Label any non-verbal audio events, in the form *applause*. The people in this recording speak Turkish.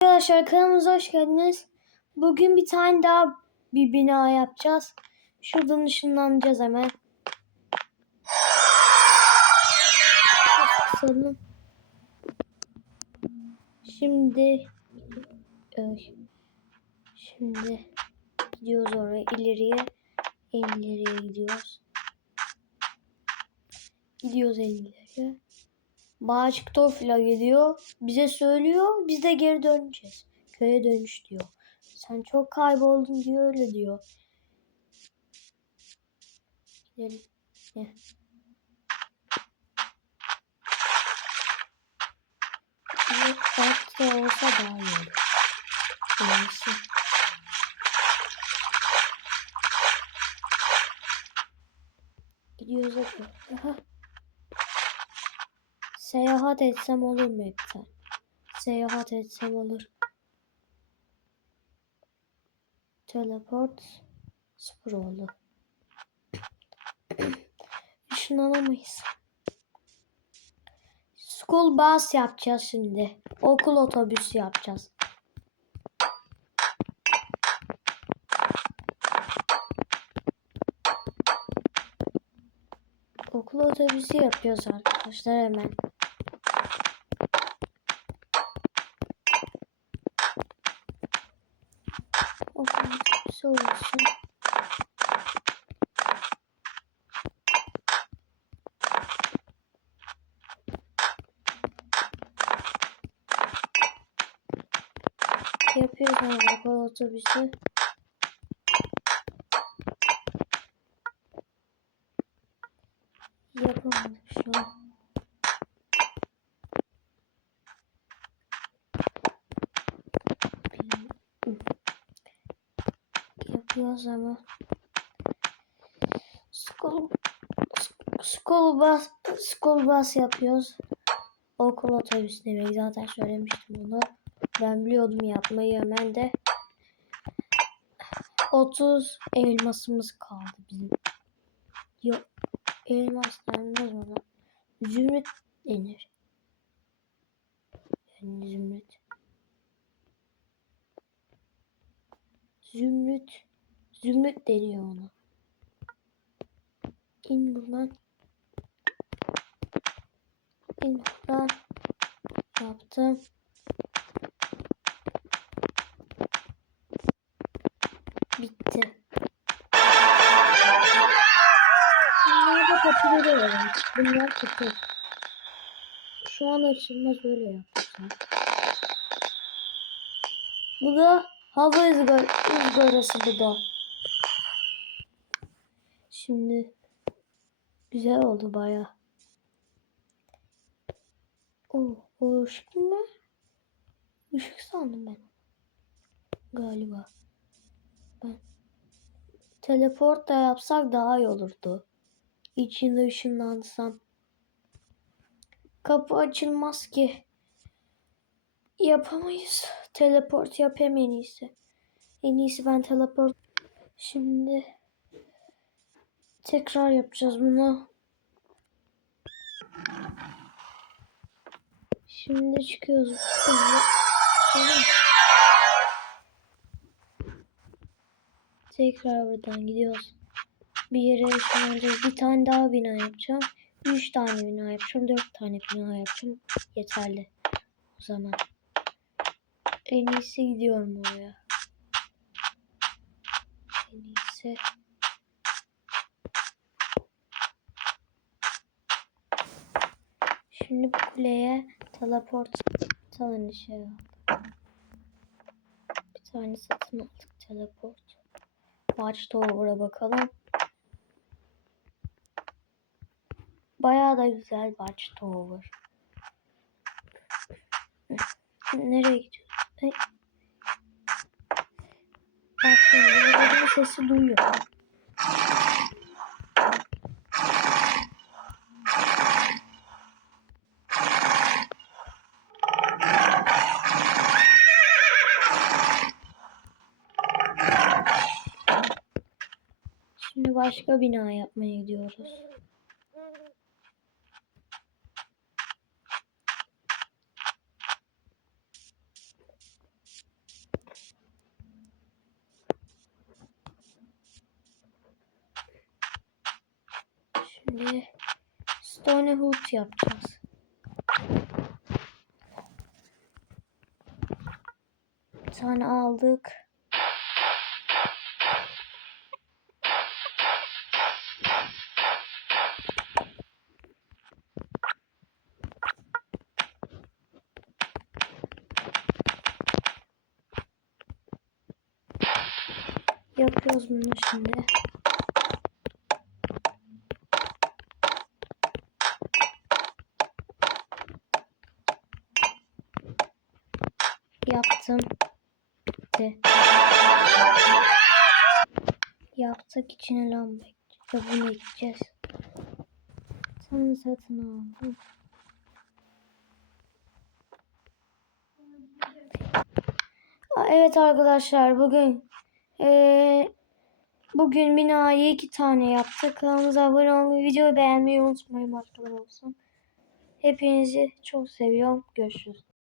Arkadaşlar kanalımıza hoş geldiniz. Bugün bir tane daha bir bina yapacağız. Şuradan ışınlanacağız hemen. Kısalım. Şimdi şimdi gidiyoruz oraya ileriye ileriye gidiyoruz. Gidiyoruz ileriye. Bağcık Torfila geliyor. Bize söylüyor. Biz de geri döneceğiz. Köye dönüş diyor. Sen çok kayboldun diyor öyle diyor. Gidelim. Bir farklı olsa daha iyi olur. Neyse. Seyahat etsem olur mu Ekter? Seyahat etsem olur. Teleport sıfır oldu. *clears throat* Işınlanamayız. School bus yapacağız şimdi. Okul otobüsü yapacağız. Okul otobüsü yapıyoruz arkadaşlar hemen. Olsun. Yapıyoruz okul otobüsü. Yapamadım şu an. Yapıyoruz ama. School, school bus, school bus yapıyoruz. Okul otobüsü demek zaten söylemiştim bunu. Ben biliyordum yapmayı hemen de. 30 elmasımız kaldı bizim. Yok. Elmas denmez ona. Zümrüt denir. Yani zümrüt. Zümrüt. Zümrüt deniyor ona. İn buradan. İn buradan. Yaptım. Bitti. Bunlar da kapıları var. Bunlar kapı. Şu an açılmaz öyle yapmışlar. Bu da hava ızgar ızgarası bu da. Şimdi güzel oldu baya. Oh, o ışık ne? Işık sandım ben. Galiba. Ben teleport da yapsak daha iyi olurdu. İçinde ışınlansam. Kapı açılmaz ki. Yapamayız. Teleport yap en iyisi. En iyisi ben teleport. Şimdi tekrar yapacağız bunu. Şimdi çıkıyoruz. Tekrar buradan gidiyoruz. Bir yere ışınlanacağız. Bir tane daha bina yapacağım. Üç tane bina yapacağım. Dört tane bina yapacağım. Yeterli. O zaman. En iyisi gidiyorum oraya. En iyisi. Şimdi bu kuleye teleport tane şey aldım. Bir tane satın aldık teleport. Watchtower'a bakalım. Bayağı da güzel Watchtower. Nereye gidiyoruz? Bak şimdi sesi duyuyor. Başka bina yapmaya gidiyoruz. Şimdi Stonehood yapacağız. Bir tane aldık. Yapıyoruz bunu şimdi. Yaptım. Bitti. Yaptık içine lamba ekleyeceğiz. Bunu ekleyeceğiz. Sana satın aldım. Evet arkadaşlar bugün eee, bugün binayı iki tane yaptık. Kanalımıza abone olmayı, videoyu beğenmeyi unutmayın başkaları olsun. Hepinizi çok seviyorum. Görüşürüz.